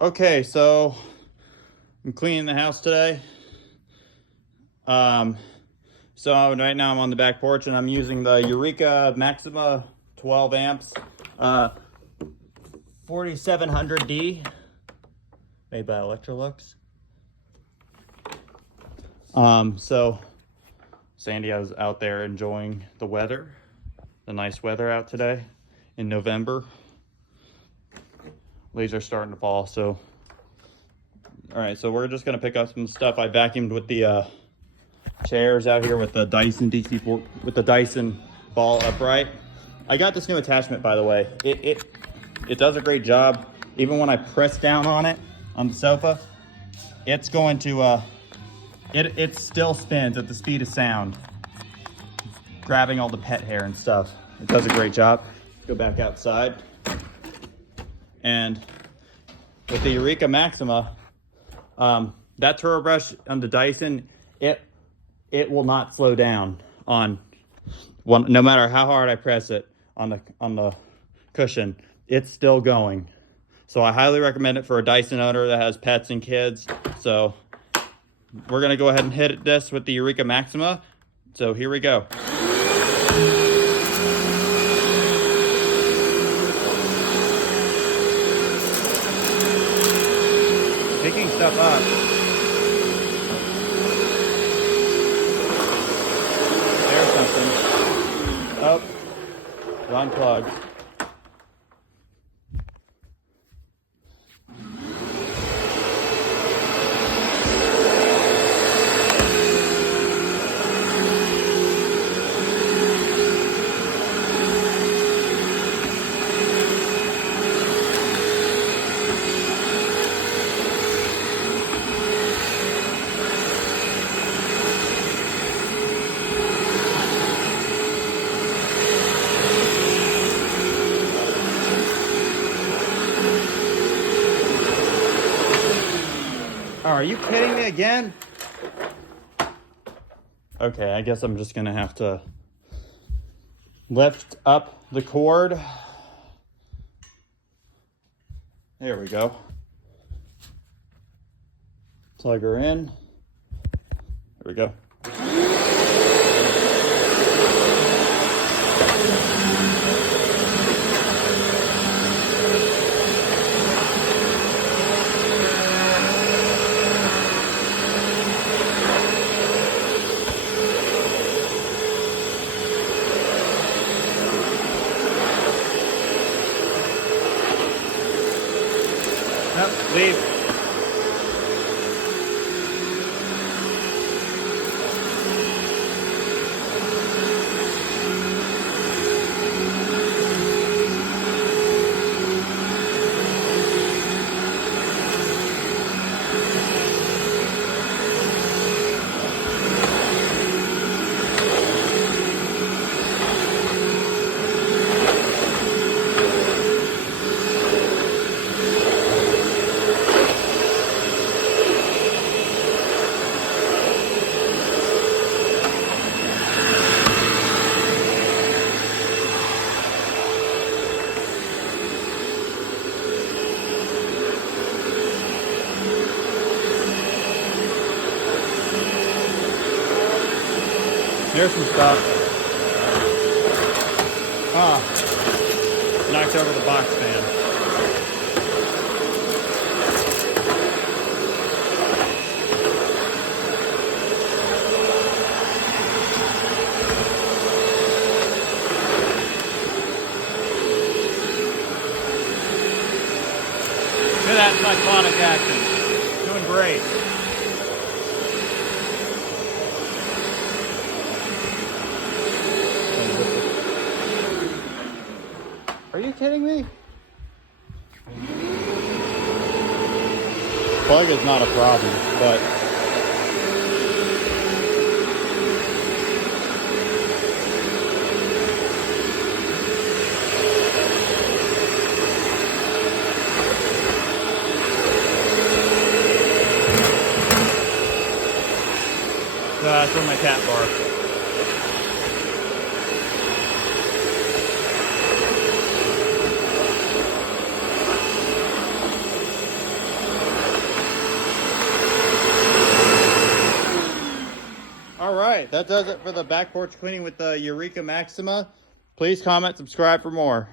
Okay, so I'm cleaning the house today. So right now I'm on the back porch and I'm using the Eureka Maxima 12 amps, 4700D, made by Electrolux. So Sandy was out there enjoying the weather, the nice weather out today in November. Leaves are starting to fall, so all right, so we're just gonna pick up some stuff. I vacuumed with the chairs out here with the Dyson DC4 with the Dyson ball upright. I got this new attachment, by the way. It does a great job. Even when I press down on it on the sofa, it's going to it still spins at the speed of sound, grabbing all the pet hair and stuff. It does a great job. Go back outside, and with the Eureka Maxima, that turbo brush on the Dyson, it will not slow down on one, no matter how hard I press it on the cushion. It's still going. So I highly recommend it for a Dyson owner that has pets and kids. So we're gonna go ahead and hit this with the Eureka Maxima. So here we go. Picking stuff up. There's something. Oh, it's unplugged. Oh, are you kidding me again? Okay, I guess I'm just gonna have to lift up the cord. There we go. Plug her in. There we go. Nope, leave. There's some stuff. Knocked over the box fan. Look at that cyclonic action. Doing great. Are you kidding me? Plug is not a problem, but that's where my cat barks. right, that does it for the back porch cleaning with the Eureka Maxima. Please comment, subscribe for more.